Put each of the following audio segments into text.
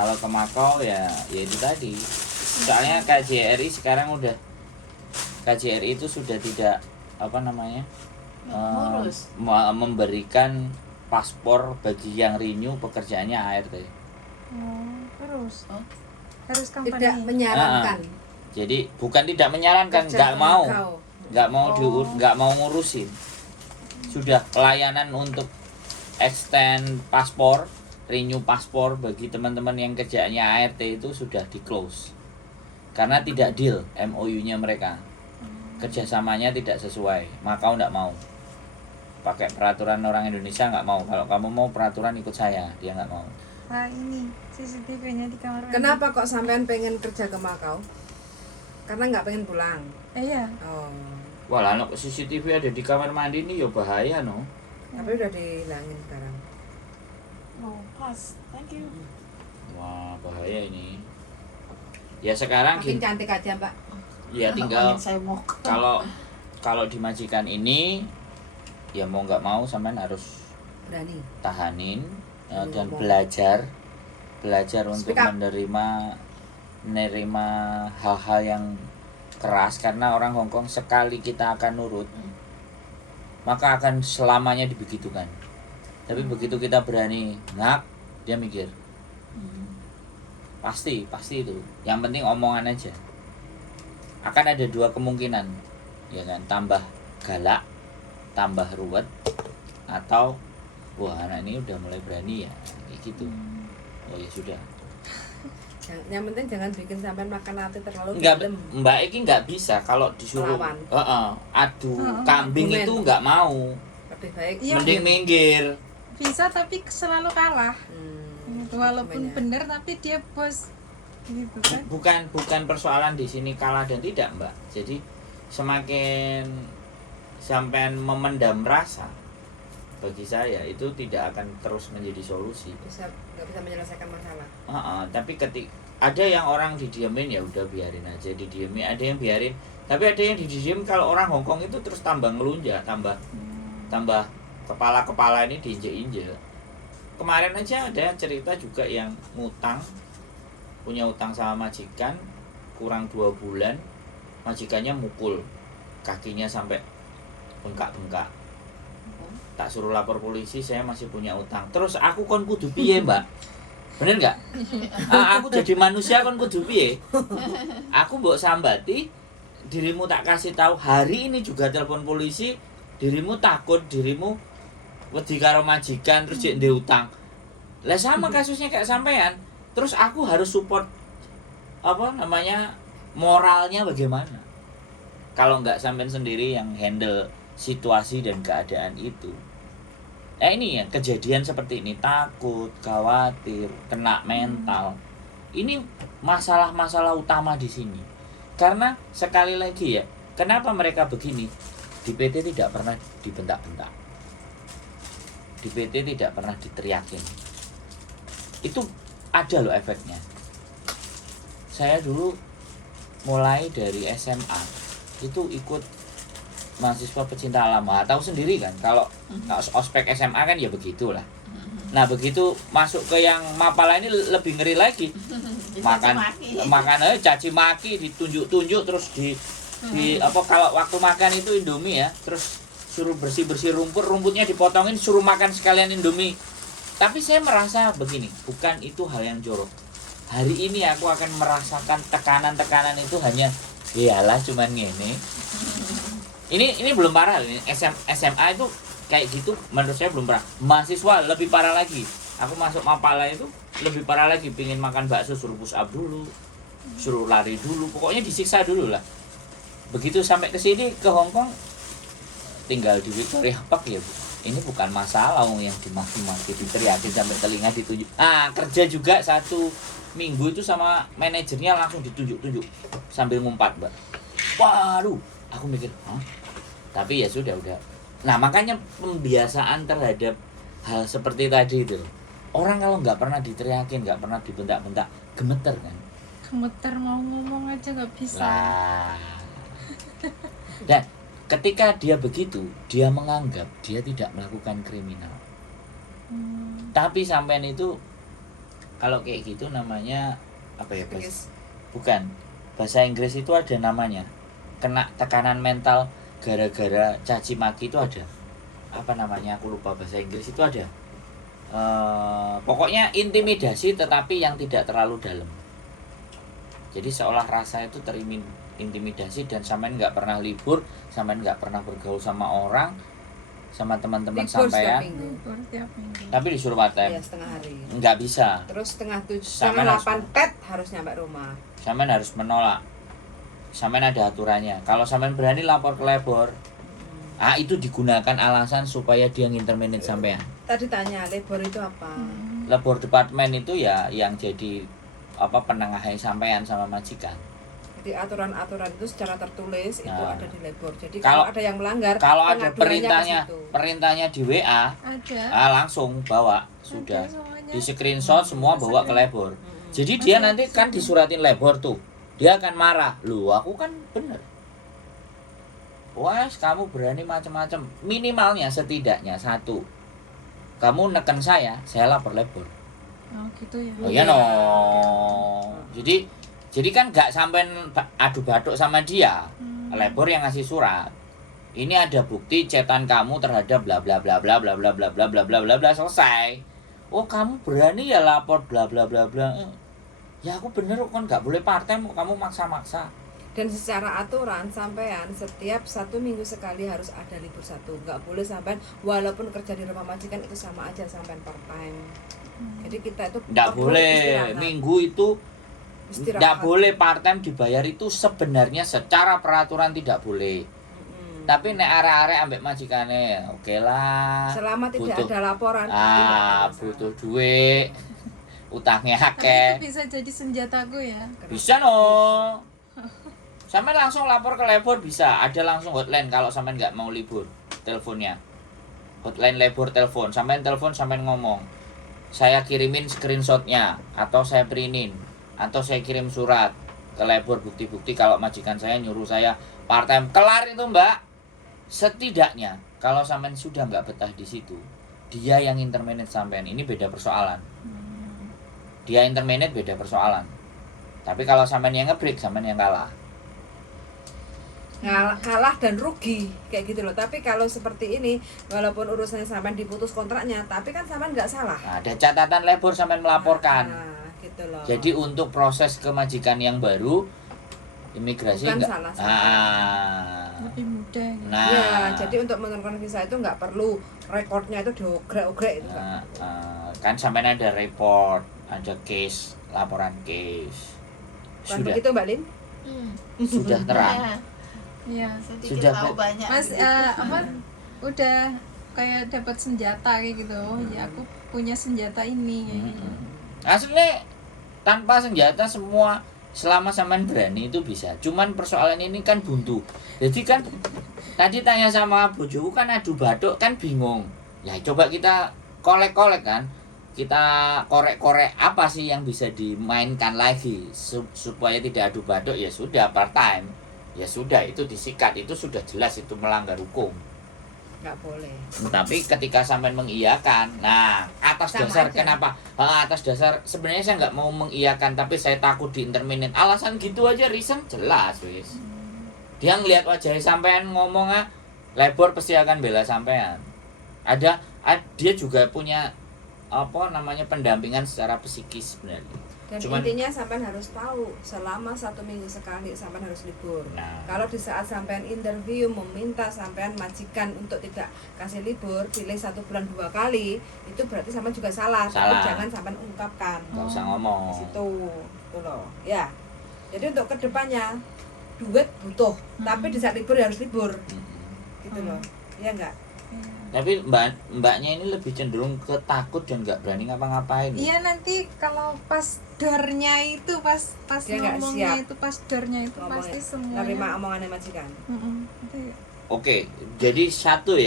Kalau ke Makau ya itu tadi. Soalnya KJRI itu sudah tidak Ngurus. memberikan paspor bagi yang renew pekerjaannya ART. Terus Oh. harus company. Tidak menyarankan. Jadi bukan tidak menyarankan, Kerja nggak mau ngurusin. Sudah pelayanan untuk extend paspor, renew paspor bagi teman-teman yang kerjaannya ART itu sudah di close. Karena tidak deal MOU-nya mereka. Kerjasamanya tidak sesuai. Makau nggak mau. Pakai peraturan orang Indonesia nggak mau. Kalau kamu mau peraturan ikut saya, dia nggak mau. Ini CCTV-nya di kamar mandi. Kenapa kok sampean pengen kerja ke Makau? Karena nggak pengen pulang. Iya. Oh. Wah, lah CCTV ada di kamar mandi ini ya bahaya no. Tapi udah dihilangin sekarang. Oh, pas. Thank you. Wah, bahaya ini. Ya sekarang Makin cantik aja, Mbak. ya tinggal Angin saya mau. kalau di majikan ini ya mau nggak mau sampean harus Berani. tahanin dan Ngomong. belajar untuk Speak up. menerima hal-hal yang keras karena orang Hongkong sekali kita akan nurut maka akan selamanya dibegitukan. Tapi begitu kita berani ngak, dia mikir pasti itu. Yang penting omongan aja. Akan ada dua kemungkinan, ya kan? Tambah galak, tambah ruwet, atau wah anak ini udah mulai berani ya, kayak gitu. Oh ya sudah. Yang penting jangan bikin sampean makan hati terlalu Enggak, dalam. Mbak Eki nggak bisa kalau disuruh Melawan. adu kambing argumen. itu nggak mau. Lebih baik. Iya. Mending minggir. Bisa tapi selalu kalah. Gitu, walaupun argumennya. benar tapi dia bos gitu kan. Bukan persoalan di sini kalah dan tidak, Mbak. Jadi semakin sampean memendam rasa, bagi saya itu tidak akan terus menjadi solusi. Nggak bisa menyelesaikan masalah. Tapi ada yang orang didiamin ya udah biarin aja didiemin, ada yang biarin. Tapi ada yang didiemin kalau orang Hongkong itu terus tambah ngelunjak, tambah kepala ini diinjek-injek. Kemarin aja ada cerita juga yang punya utang sama majikan kurang 2 bulan, majikannya mukul kakinya sampai bengkak-bengkak. Tak suruh lapor polisi, saya masih punya utang. Terus aku kon kudu piye, Mbak? Bener nggak? Aku jadi manusia kon kudu piye? Aku mbok sambati, dirimu tak kasih tahu hari ini juga telepon polisi, dirimu takut, dirimu wedi karo majikan terus jek ndek utang. Lah sama kasusnya kayak sampean. Terus aku harus support moralnya bagaimana? Kalau nggak sampean sendiri yang handle situasi dan keadaan itu. Ini ya kejadian seperti ini, takut, khawatir, kena mental. Ini masalah-masalah utama di sini. Karena sekali lagi ya, kenapa mereka begini? Di PT tidak pernah dibentak-bentak. Di PT tidak pernah diteriakin. Itu ada loh efeknya. Saya dulu mulai dari SMA itu ikut mahasiswa pecinta alam. Tahu sendiri kan kalau ospek SMA kan ya begitulah. Nah begitu masuk ke yang Mapala ini lebih ngeri lagi. makan caci maki, ditunjuk-tunjuk terus kalau waktu makan itu Indomie ya, terus suruh bersih-bersih rumputnya dipotongin, suruh makan sekalian Indomie. Tapi saya merasa begini, bukan itu hal yang jorok. Hari ini aku akan merasakan tekanan-tekanan itu hanya iyalah cuman gini. Ini belum parah ini. SMA itu kayak gitu menurut saya belum parah. Mahasiswa lebih parah lagi. Aku masuk Mapala itu lebih parah lagi, pingin makan bakso suruh push up dulu, suruh lari dulu, pokoknya disiksa dulu lah. Begitu sampai ke sini ke Hongkong tinggal di Victoria Park ya, Bu. Ini bukan masalah yang dimaki-maki, diteriakin sampai telinga ditunjuk. Kerja juga 1 minggu itu sama manajernya langsung ditunjuk-tunjuk sambil ngumpat, Mbak. Waduh, aku mikir, tapi ya sudah udah. Nah makanya pembiasaan terhadap hal seperti tadi itu. Orang kalau nggak pernah diteriakin, nggak pernah dibentak-bentak, gemeter kan? Gemeter mau ngomong aja nggak bisa. Lah. Dan ketika dia begitu, dia menganggap dia tidak melakukan kriminal. Tapi sampean itu Kalau kayak gitu namanya apa ya, Bas? Psikis. Bukan. Bahasa Inggris itu ada namanya. Kena tekanan mental gara-gara caci maki itu ada. Apa namanya? Aku lupa, bahasa Inggris itu ada. Pokoknya intimidasi tetapi yang tidak terlalu dalam. Jadi seolah rasa itu intimidasi dan sampean nggak pernah libur, sampean nggak pernah bergaul sama orang, sama teman-teman Libur setiap sampean, minggu. Libur tiap minggu. tapi disuruh part time. Iya, setengah hari. Nggak bisa. Terus setengah Sampean 8 tet harus nyampe rumah. Sampean harus menolak. Sampean ada aturannya. Kalau sampean berani lapor ke labor, itu digunakan alasan supaya dia nginterminate sampean. Tadi tanya labor itu apa? Labor departemen itu ya yang jadi penengahnya sampean sama majikan. Jadi aturan-aturan itu secara tertulis itu Nah. ada di labor. Jadi Kalau- kalau ada yang melanggar, Kalau ada pengaduannya ke situ. perintahnya di WA, Ada. langsung bawa sudah. Ada semuanya. Di screenshot semua bawa ke labor. Mm-mm. Jadi dia nanti kan disuratin labor tuh. Dia akan marah. Loh, aku kan bener. Wah, kamu berani macam-macam. Minimalnya setidaknya satu. Kamu neken saya lapor labor. Oh gitu ya. Oh iya Iya. no. Jadi kan nggak sampai adu batuk sama dia. Labor yang ngasih surat. Ini ada bukti cetan kamu terhadap bla bla bla bla bla bla bla bla bla bla bla bla, selesai. Oh, kamu berani ya lapor bla bla bla bla. Ya aku bener kan nggak boleh part time, kamu maksa-maksa. Dan secara aturan sampean setiap 1 minggu sekali harus ada libur 1. Nggak boleh sampean walaupun kerja di rumah majikan itu sama aja sampean part time. Jadi kita itu Nggak perlu boleh. istirahat. Minggu itu Istirahat. nggak boleh part time dibayar, itu sebenarnya secara peraturan tidak boleh. Mm-mm. Tapi nek arek-arek ambek majikane, oke lah. Selama tidak butuh- ada laporan itu nggak ada masalah. butuh duit, utangnya Tapi akeh. itu bisa jadi senjataku ya. Kenapa? Bisa no. Sampai langsung lapor ke labor bisa. Ada langsung hotline kalau sampai nggak mau libur. Teleponnya. Hotline labor telepon. Sampai telepon sampai ngomong. Saya kirimin screenshotnya atau saya printin atau saya kirim surat ke labor bukti-bukti kalau majikan saya nyuruh saya part time. Kelar itu, Mbak. Setidaknya kalau sampean sudah nggak betah di situ, dia yang interminate sampean. Ini beda persoalan. Dia interminate beda persoalan. Tapi kalau sampean yang ngebreak, sampean yang kalah. Kalah dan rugi kayak gitu loh. Tapi kalau seperti ini walaupun urusannya sampean diputus kontraknya, tapi kan sampean nggak salah. Nah, ada catatan labor sampean melaporkan. Nah, gitu loh. Jadi untuk proses kemajikan yang baru, imigrasi Bukan enggak. salah sampean. Lebih mudah gitu. Nah, Ya, jadi untuk menentukan visa itu nggak perlu rekodnya itu diogrek-ogrek itu nggak nah, perlu. kan sampean ada report, ada case, laporan case. Bukan Sudah begitu Mbak Lin? sudah terang. Ya, Iya. sedikit Sudah, tahu Bu. banyak. Mas gitu. udah kayak dapat senjata kayak gitu. Oh ya aku punya senjata ini kayak gitu. Aslinya tanpa senjata semua selama sampean berani itu bisa. Cuman persoalan ini kan buntu. Jadi kan tadi tanya sama bojoku kan adu batuk kan bingung. Ya coba kita kolek-kolek kan. Kita korek-korek apa sih yang bisa dimainkan lagi supaya tidak adu batuk. Ya sudah part time. Ya sudah itu disikat, itu sudah jelas itu melanggar hukum. Nggak boleh. Tapi ketika sampean mengiyakan, nah atas Sama dasar aja. kenapa? Atas dasar sebenarnya saya nggak mau mengiyakan, tapi saya takut di interminate. Alasan gitu aja reason jelas, wis. Dia ngelihat wajah sampean ngomong labor pasti akan bela sampean. Dia juga punya pendampingan secara psikis sebenarnya. Dan Cuman- intinya sampean harus tahu selama 1 minggu sekali sampean harus libur. Nah, Kalau di saat sampean interview meminta sampean majikan untuk tidak kasih libur, pilih 1 bulan 2 kali, itu berarti sampean juga salah. Tapi Salah. jangan sampean ungkapkan. nggak usah ngomong. Di situ, gitu loh. Ya. Jadi untuk kedepannya duit butuh, tapi di saat libur ya harus libur, gitu loh. Iya enggak? Tapi mbaknya ini lebih cenderung ke takut dan nggak berani ngapa-ngapain. Iya nanti kalau pas dornya itu pas Dia nggak ngomongnya siap. itu pas dornya itu Ngomongnya, pasti semuanya. nerima omongannya majikan. Nanti Oke, jadi satu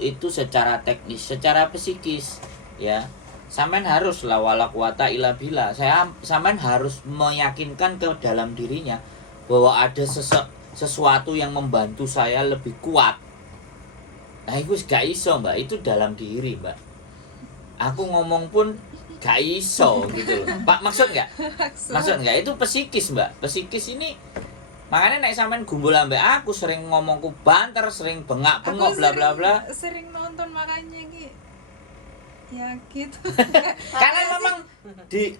itu secara teknis, secara psikis, ya. Sampean harus la wala quwata illa billah. Sampean harus meyakinkan ke dalam dirinya bahwa ada sesuatu yang membantu saya lebih kuat. Nah, itu gak iso, Mbak. Itu dalam diri, Mbak. Aku ngomong pun gak iso gitu loh. Pak, maksud nggak itu psikis, Mbak. Psikis ini makanya nek sampean gumbul ambek aku sering ngomongku banter, sering bengak-bengok bla bla bla. Sering nonton makanya ki. Ya gitu. Karena memang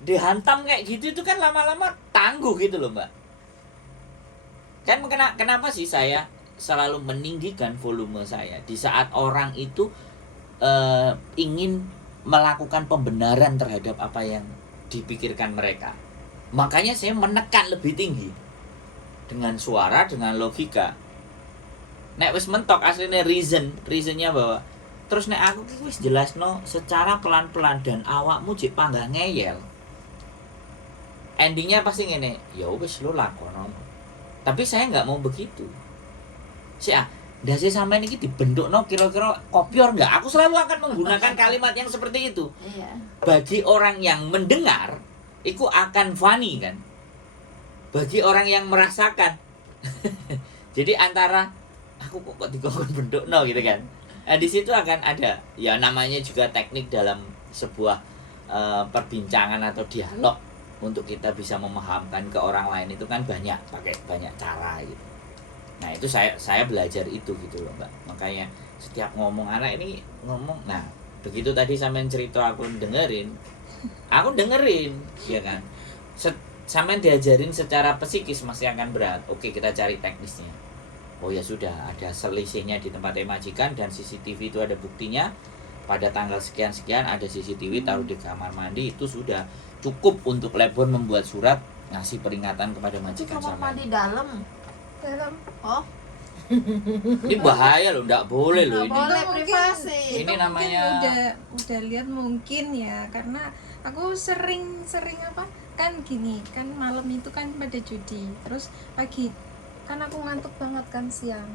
dihantam kayak gitu itu kan lama-lama tangguh gitu loh, Mbak. Kan kenapa sih saya selalu meninggikan volume saya di saat orang itu ingin melakukan pembenaran terhadap apa yang dipikirkan mereka. Makanya saya menekan lebih tinggi dengan suara, dengan logika. Nek wis mentok aslinya reasonnya bahwa terus nek aku ki wis jelasno secara pelan-pelan dan awakmu jek panggah ngeyel. Endingnya pasti ngene, ya wis lo lakono. Tapi saya nggak mau begitu. Dasi sampai ini dibentukno kira-kira kopior nggak? Aku selalu akan menggunakan kalimat yang seperti itu. Iya. Bagi orang yang mendengar, itu akan funny kan. Bagi orang yang merasakan, jadi antara aku kok dikongkon bentukno gitu kan. Nah, di situ akan ada ya namanya juga teknik dalam sebuah perbincangan atau dialog untuk kita bisa memahamkan ke orang lain itu kan pakai banyak cara gitu. Nah itu saya belajar itu gitu loh Mbak. Makanya setiap ngomong anak ini ngomong, nah begitu tadi sampean cerita aku dengerin ya kan. Sampean diajarin secara psikis masih akan berat. Oke, kita cari teknisnya. Oh ya sudah, ada selisihnya di tempatnya majikan dan CCTV itu ada buktinya. Pada tanggal sekian-sekian ada CCTV taruh di kamar mandi, itu sudah cukup untuk Lebon membuat surat ngasih peringatan kepada Itu majikan kamar sampean. mandi dalam. Oh, Ini bahaya loh, enggak boleh loh ini. boleh Mungkin- privasi. Ini Itu namanya- mungkin udah lihat mungkin ya, karena aku sering apa kan gini kan, malam itu kan pada judi, terus pagi kan aku ngantuk banget kan siang,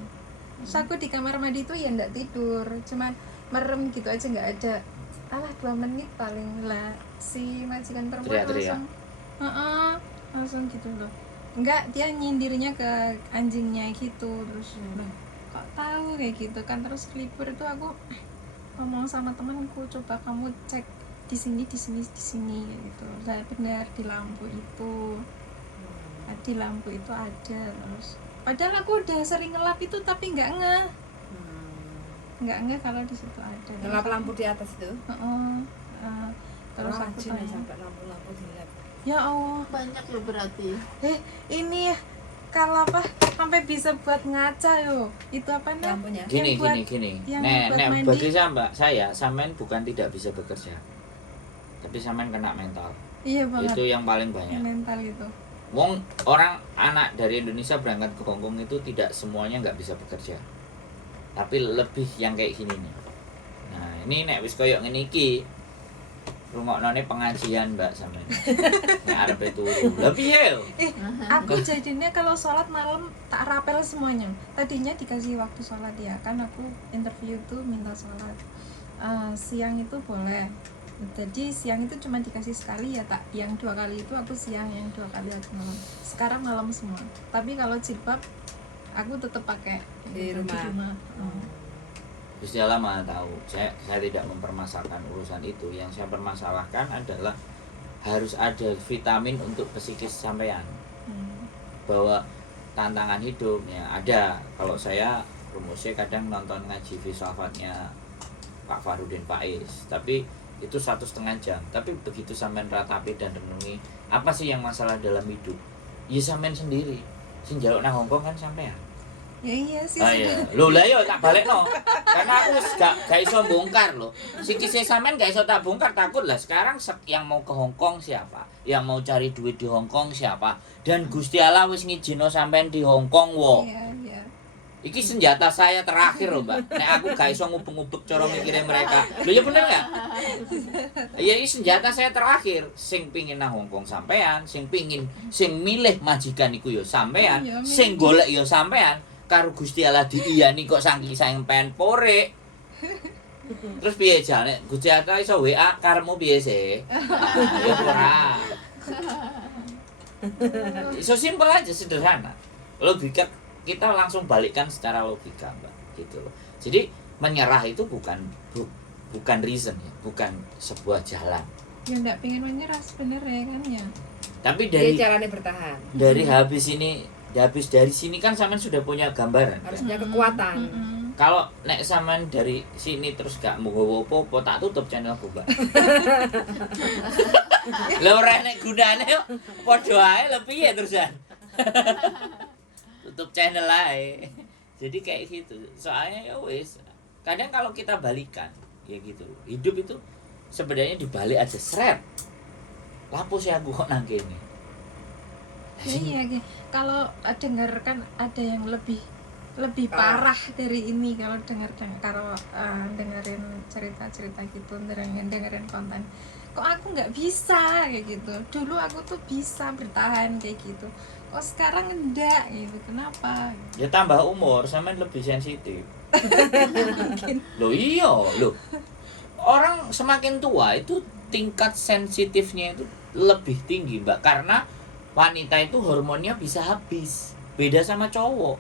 terus aku di kamar mandi itu ya ndak tidur, cuman merem gitu aja, nggak ada 2 menit paling lah si majikan perempuan Teriak-teriak. langsung gitu loh. Enggak, dia nyindirnya ke anjingnya gitu, terus loh, kok tahu kayak gitu kan. Terus libur itu aku ngomong sama temanku, coba kamu cek di sini kayak gitu. Saya benar di lampu itu ada. Terus padahal aku udah sering ngelap itu tapi nggak ngeh kalau di situ ada. Ngelap lampu di atas itu. Terus aku Rajin ya tanya, sampai lampu-lampu dilap. ya Allah, Banyak ya berarti. ini ya kalau apa sampai bisa buat ngaca yo, itu apa Lampunya. Gini. yang Nek buat mandi. bagi saya sampean bukan tidak bisa bekerja. Tapi sampean kena mental. Iya banget, Itu yang paling banyak. mental itu. Wong orang anak dari Indonesia berangkat ke Hongkong itu tidak semuanya nggak bisa bekerja. Tapi lebih yang kayak gini nih. Nah, ini nek wis koyo ngene iki. Rungoknone pengajian Mbak sampean. Nek arepe turu. Lah piye yo? Aku jadinya kalau sholat malam tak rapel semuanya. Tadinya dikasih waktu sholat ya, kan aku interview tuh minta sholat siang itu boleh. Jadi siang itu cuma dikasih sekali ya, tak yang 2 kali itu aku siang, yang 2 kali aku malam. Sekarang malam semua. Tapi kalau jilbab aku tetap pakai Di rumah. Gusti Allah Maha tahu. Saya tidak mempermasalahkan urusan itu. Yang saya permasalahkan adalah harus ada vitamin untuk psikis sampean. Bahwa tantangan hidup ya ada. Kalau saya rumusnya kadang nonton ngaji filsafatnya Pak Farudin Faiz, tapi itu 1,5 jam. Tapi begitu sampean ratapi dan renungi apa sih yang masalah dalam hidup, ya sampean sendiri. Sing njaluk nang Hongkong kan sampean. Ya iya sih. Ah iya. Lho lah yo tak balekno. Karena aku wis gak iso bongkar lho. Sikise sampean gak iso tak bongkar, takut lah sekarang yang mau ke Hongkong siapa? Yang mau cari duit di Hongkong siapa? Dan Gusti Allah wis ngijino sampean di Hongkong wo. Iya. Iki senjata saya terakhir loh Mbak. Nek aku gak iso ngubek-ngubek cara mikirnya mereka. Lho ya bener gak? Iya ini senjata saya terakhir. Sing pingin nang Hongkong sampean, sing milih majikan iku yo sampean, Iya, milih. sing golek yo sampean. Karo Gusti Allah diiyani kok saking sayang pengen porek. Terus piye jane? Gusti Allah iso WA karepmu piye sih? Ya ora. Iso simpel aja, sederhana. Logika kita langsung balikkan secara logika, Mbak, gitu loh. Jadi menyerah itu bukan reason ya, bukan sebuah jalan. ya nggak pengen menyerah sebenarnya kan ya. Tapi Jadi dari caranya bertahan. habis dari sini kan sampean sudah punya gambaran. Harus punya kekuatan. Kalau nek sampean dari sini terus gak mau nggowo apa-apa, tak tutup channelku, Mbak. Lha ora nek gunane padha ae lho piye terusan. Tutup channel ae. Jadi kayak gitu. Soalnya ya wis, kadang kalau kita balikan ya gitu. Hidup itu sebenarnya dibalik aja seret. Lapo sih aku kok nang kene. Iya, kalau dengar kan ada yang lebih parah dari ini kalau dengerin cerita-cerita gitu, dengerin konten. Kok aku nggak bisa kayak gitu. Dulu aku tuh bisa bertahan kayak gitu. Kok sekarang enggak gitu. Kenapa? Ya tambah umur, sampean lebih sensitif. Loh iya, loh. Orang semakin tua itu tingkat sensitifnya itu lebih tinggi, Mbak, karena wanita itu hormonnya bisa habis. Beda sama cowok.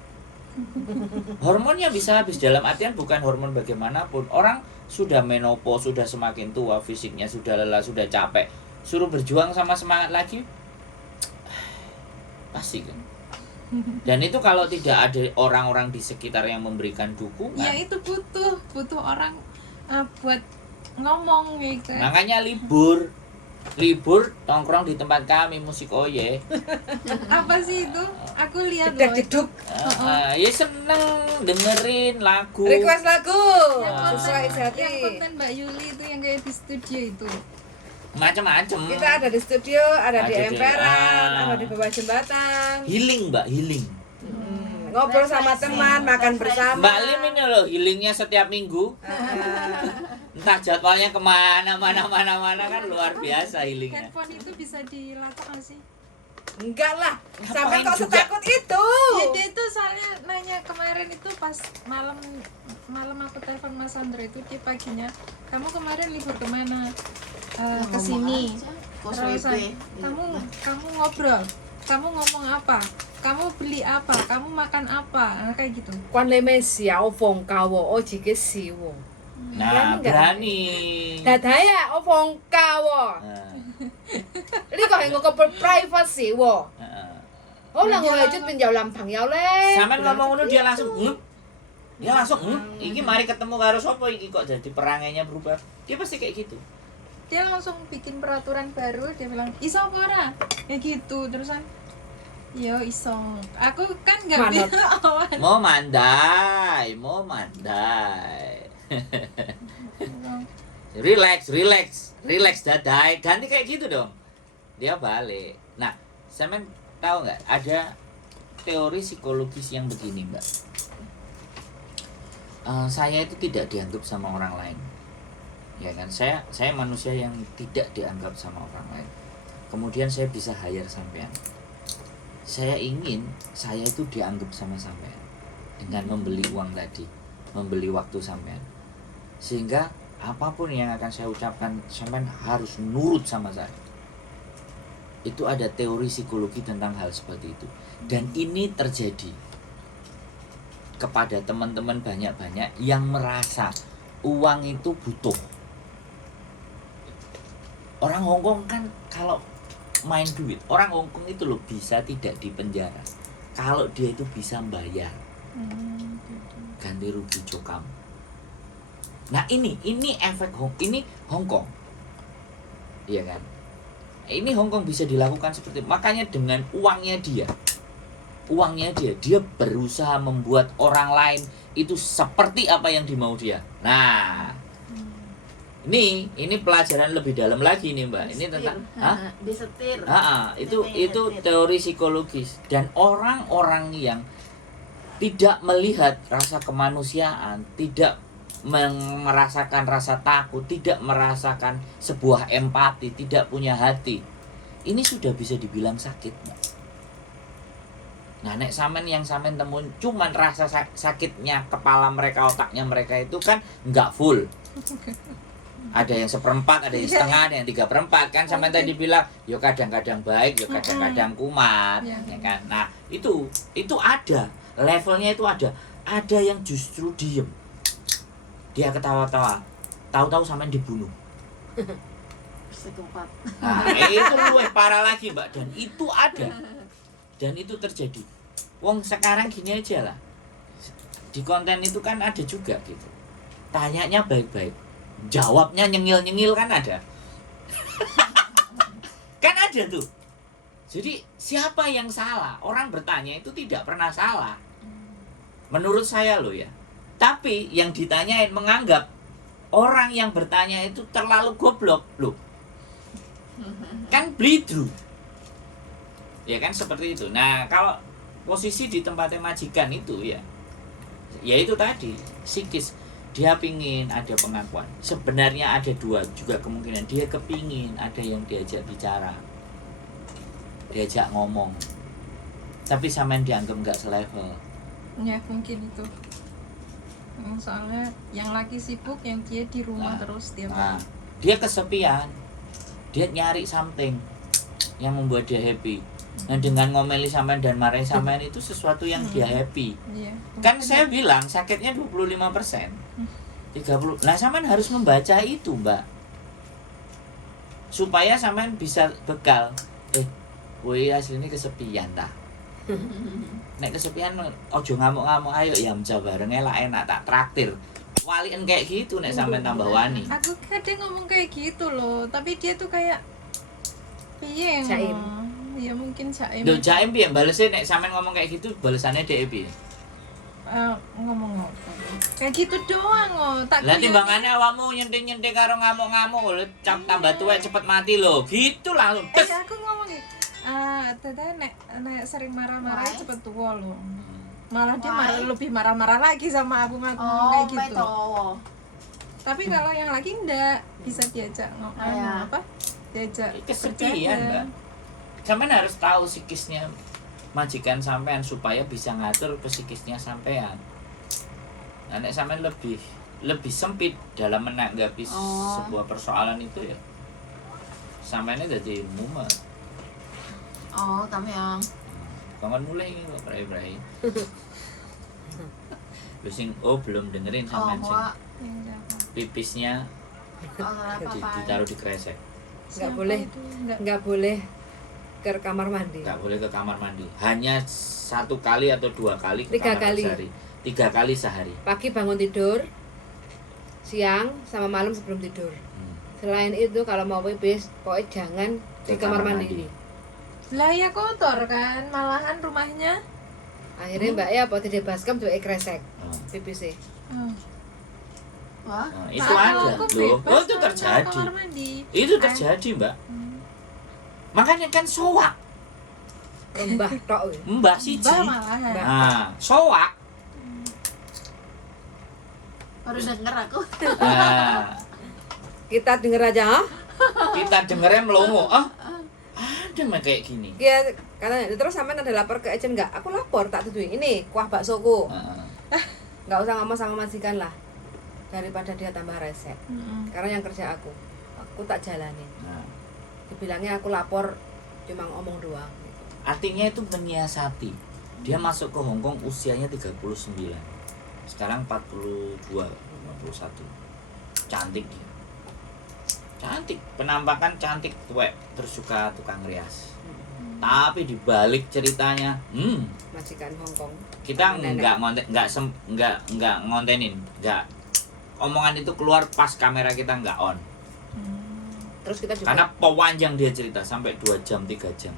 Hormonnya bisa habis dalam artian bukan hormon bagaimanapun. Orang sudah menopause, sudah semakin tua, fisiknya sudah lelah, sudah capek, suruh berjuang sama semangat lagi, pasti kan. Dan itu kalau tidak ada orang-orang di sekitar yang memberikan dukungan, Ya itu butuh orang buat ngomong gitu. makanya libur nongkrong di tempat kami musik oye. Apa sih itu? Aku lihat loh. Jeduk. Ya seneng dengerin lagu. Request lagu. Yang Sesuai isi hati. yang konten Mbak Yuli itu yang kayak di studio itu. Macam-macam. Kita ada di studio, ada di Ada di- emperan, ada di bawah jembatan. Healing, Mbak, healing. Ngobrol sama teman, makan bersama. Mbak Lim ini loh healingnya setiap minggu. Entah jadwalnya kemana, mana kan luar biasa healingnya. Handphone itu bisa dilacak nggak sih? Enggak lah, sampai Ngapain kok juga? setakut itu. Ya dia itu soalnya nanya kemarin itu pas malam aku telepon Mas Sandro itu di paginya, kamu kemarin libur kemana? Ke sini. Terus kamu ngobrol, kamu ngomong apa? Kamu beli apa? Kamu makan apa? Nah, kayak gitu. 關你咩事啊？我放假喎，我自己事喎。 Nah, berani. 睇睇啊，我放假喎， Nah, 呢個係我個 privacy 喎。 nah. 可能我喺出邊有男朋友咧。 Sampean ngomong ngono dia langsung Dia langsung iki mari ketemu karo sapa iki kok jadi perangainya berubah. Dia pasti kayak gitu. Dia langsung bikin peraturan baru, dia bilang, "Iso apa ora?" Kayak gitu, terusan yo iso. Aku kan nggak Manut. bisa awan. Mau mandai. relax dadai, ganti kayak gitu dong. Dia balik. Nah, sampean tahu nggak ada teori psikologis yang begini, Mbak. Saya itu tidak dianggap sama orang lain, ya kan? Saya manusia yang tidak dianggap sama orang lain. Kemudian saya bisa hire sampean. Saya ingin saya itu dianggap sama sampean dengan membeli uang tadi, membeli waktu sampean. Sehingga apapun yang akan saya ucapkan, sampean harus nurut sama saya. Itu ada teori psikologi tentang hal seperti itu. Dan ini terjadi kepada teman-teman banyak-banyak yang merasa uang itu butuh. Orang Hongkong kan kalau main duit, orang Hongkong itu loh bisa tidak dipenjara kalau dia itu bisa bayar ganti rugi jokam. Nah ini efek ini Hongkong, iya kan? Ini Hongkong bisa dilakukan seperti itu. Makanya dengan uangnya dia berusaha membuat orang lain itu seperti apa yang dimau dia. Nah, ini pelajaran lebih dalam lagi nih, Mbak. Ini tentang disetir. Itu teori psikologis. Dan orang-orang yang tidak melihat rasa kemanusiaan, tidak merasakan rasa takut, tidak merasakan sebuah empati, tidak punya hati, ini sudah bisa dibilang sakit, Mbak. Nah, nek yang sampean temuin cuman rasa sakitnya kepala mereka, otaknya mereka itu kan nggak full. Ada yang 1/4, ada yang setengah, ada yang 3/4 kan. Sampean tadi bilang, yo kadang-kadang baik, yo kadang-kadang kumat, ya kan. Nah, itu ada levelnya, itu ada yang justru diem. Dia ketawa-tawa, tahu-tahu sampean dibunuh. psikopat. Nah, itu luwih parah lagi Mbak, dan itu ada. Dan itu terjadi. Wong sekarang gini aja lah. Di konten itu kan ada juga gitu. Tanyanya baik-baik. Jawabnya nyengil-nyengil kan ada. Kan ada tuh. Jadi siapa yang salah? Orang bertanya itu tidak pernah salah. Menurut saya loh ya. Tapi yang ditanyain menganggap orang yang bertanya itu terlalu goblok loh. Kan blidru. Ya kan seperti itu. Nah, kalau posisi di tempatnya majikan itu ya itu tadi psikis, dia pingin ada pengakuan. Sebenarnya ada dua juga kemungkinan, dia kepingin ada yang diajak bicara, diajak ngomong, tapi sampean dianggap nggak selevel. Ya mungkin itu. Soalnya yang laki sibuk, yang dia di rumah terus tiap hari. Dia kesepian, dia nyari something yang membuat dia happy. Nah, dengan ngomeli sampean dan marahin sampean itu sesuatu yang dia happy. Iya. Kan saya bilang sakitnya 25%. 30. Nah, sampean harus membaca itu, Mbak. Supaya sampean bisa bekal. Woi aslinya kesepian ta. Nek kesepian ojo ngamuk-ngamuk, ayo ya mca bareng enak tak traktir. Walien kayak gitu nek sampean tambah wani. Aku kadang ngomong kayak gitu loh, tapi dia tuh kayak piye Jaim. Ya mungkin jaim. Lho jaim piye balese nek sampean ngomong kayak gitu balesannya dhek piye? Ngomong apa? Kayak gitu doang oh. Tak Lah kira- timbangannya awakmu nyentik-nyentik karo ngamuk-ngamuk lho, tambah tuwek cepet mati lho. Gitu langsung. Aku ngomong nih. Tete nek sering marah-marah Why? cepet tua loh. Malah dia Why? lebih marah-marah lagi sama aku ngomong Oh, kayak gitu. betul. Tapi kalau yang lagi enggak bisa diajak ngomong Ya. apa? Diajak Kesepian, Mbak. Sampean harus tahu psikisnya majikan sampean supaya bisa ngatur psikisnya sampean. Nah, nek sampean lebih sempit dalam menanggapi sebuah persoalan itu ya. Sampeannya jadi mumet. Oh, kami yang Kapan mulai ini kok brai-brai. Lu sing belum dengerin sampean sing Wak. pipisnya ditaruh di kresek. Nggak boleh ke kamar mandi. Nggak boleh ke kamar mandi. Hanya 1 kali atau 2 kali ke 3 kamar kali. sehari. 3 kali sehari. Pagi bangun tidur, siang sama malam sebelum tidur. Selain itu kalau mau pipis, pokoknya jangan di kamar mandi. Lah ya kotor kan, malahan rumahnya. Akhirnya mbak ya apa tidak baskom tuh kresek pipisnya. Wah, Nah, itu ada loh. Oh, itu terjadi. Kamar mandi. Itu terjadi, Mbak. Makanya kan soak. Mbah tok. Mbak siji. Mbak malahan. Nah, soak. baru denger aku. Nah, Kita denger aja, ha? kita dengernya melongo. Ada mah kayak gini. Ya, katanya terus sampean ada lapor ke agent nggak? Aku lapor tak tuduhin ini kuah baksoku. Nggak usah ngomong sama majikan lah. Daripada dia tambah resek. Karena yang kerja aku tak jalanin. Nah, Dibilangnya aku lapor cuma ngomong doang. Gitu. artinya itu menyiasati. Dia masuk ke Hong Kong usianya 39. Sekarang 42, 51. Cantik dia. Cantik, penampakan cantik, tuwek, terus suka tukang rias. Tapi di balik ceritanya, Majikan Hong Kong. kita Nenek. nggak ngontenin, nggak omongan itu keluar pas kamera kita nggak on. Terus kita juga Karena pewanjang dia cerita sampai 2 jam, 3 jam.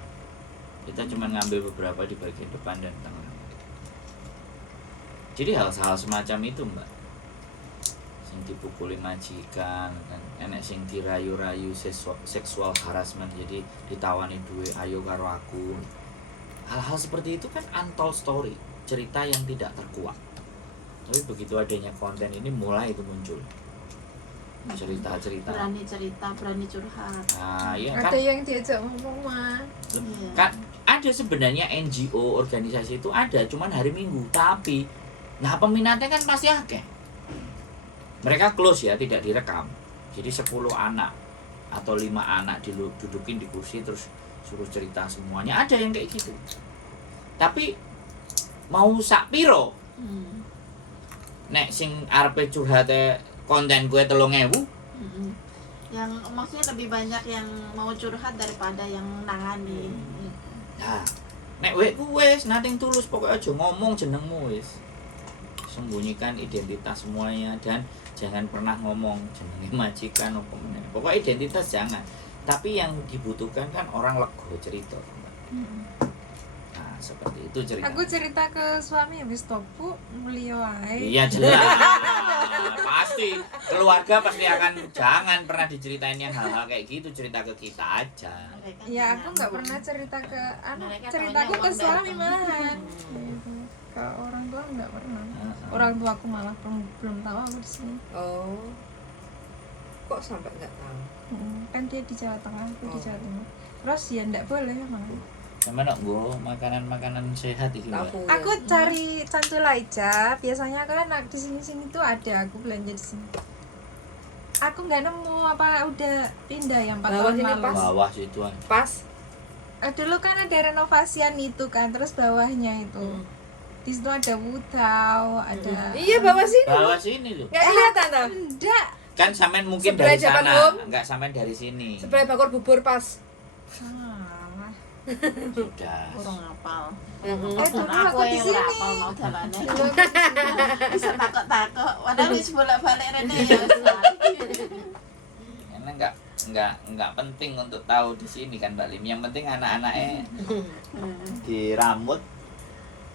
Kita cuma ngambil beberapa di bagian depan dan tengah. Jadi hal-hal semacam itu, Mbak. Sing dipukuli majikan, kan enek sing dirayu-rayu seksual harassment, jadi ditawani duit ayo karo aku. Hal-hal seperti itu kan untold story, cerita yang tidak terkuak. Tapi begitu adanya konten ini mulai itu muncul cerita-cerita. Berani cerita, berani curhat. Nah, iya kan. Ada yang diajak ngomong mah. Iya. Kan ada sebenarnya NGO organisasi itu ada cuman hari Minggu, tapi nah peminatnya kan pasti akeh. Mereka close ya, tidak direkam. Jadi 10 anak atau 5 anak didudukin di kursi terus suruh cerita semuanya. Ada yang kayak gitu. Tapi mau sak piro nek sing arepe curhate konten gue 3.000, Yang maksudnya lebih banyak yang mau curhat daripada yang nangani. Nah, nek wis nating tulus pokoknya aja ngomong jenengmu wis. Sembunyikan identitas semuanya dan jangan pernah ngomong jenenge majikan apa meneh. Pokoknya identitas jangan. Tapi yang dibutuhkan kan orang lego cerita. Nah, seperti itu cerita. Aku cerita ke suami habis topu beliau ae. Iya jelas. Pasti keluarga pasti akan jangan pernah diceritain yang hal-hal kayak gitu, cerita ke kita aja. Mereka Ya aku jangan. nggak pernah cerita ke anak, Mereka ceritaku taunya ke uang suami datang. malahan. Gitu. Ke orang tua nggak pernah. Heeh. Orang tua aku malah belum tahu aku di sini. Oh. Kok sampai nggak tahu? Kan dia di Jawa Tengah, aku di Oh. Jawa Timur. Terus ya nggak boleh memang. Sama nak go makanan-makanan sehat iki, Mbak. Tahu. Aku cari cantol aja. Biasanya kan di sini tuh ada, aku belanja di sini. Aku nggak nemu apa udah pindah yang 4 Bawah tahun sini lalu. pas. Bawah situ aja. Pas. Dulu kan ada renovasian itu kan, terus bawahnya itu. Di situ ada wudau, ada. Iya bawah sini. Bawah sini loh. Nggak kelihatan tau? Enggak. Kan sampean mungkin Sebelah dari Japan sana, Home. enggak sampean dari sini. Sebelah bakor bubur pas. Alah. Sudah. Kurang apal. Heeh. Dulu aku di yang sini. apal mau dalane. Dulu aku di sini. Bisa takut-takut. Padahal wis bolak-balik rene ya wis lali. Karena enggak penting untuk tahu di sini kan Mbak Lim. Yang penting anak-anaknya diramut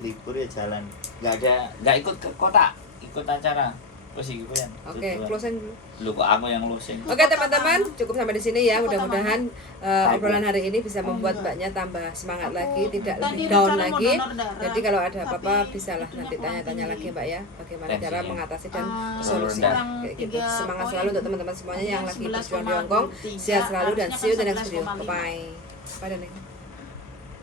libur ya jalan. Enggak ikut ke kota, ikut acara. Terus iki kan. Oke, closing dulu. Lu kok aku yang closing. Oke teman-teman, cukup sampai di sini ya. Mudah-mudahan obrolan hari ini bisa membuat mbaknya tambah semangat lagi, tidak lebih down lagi. Jadi kalau ada apa-apa bisalah nanti tanya-tanya lagi mbak ya, bagaimana cara mengatasi dan solusi kayak gitu. Semangat selalu untuk teman-teman semuanya yang lagi berjuang di Hongkong. Sehat selalu dan see you the next video. Bye bye. Bye.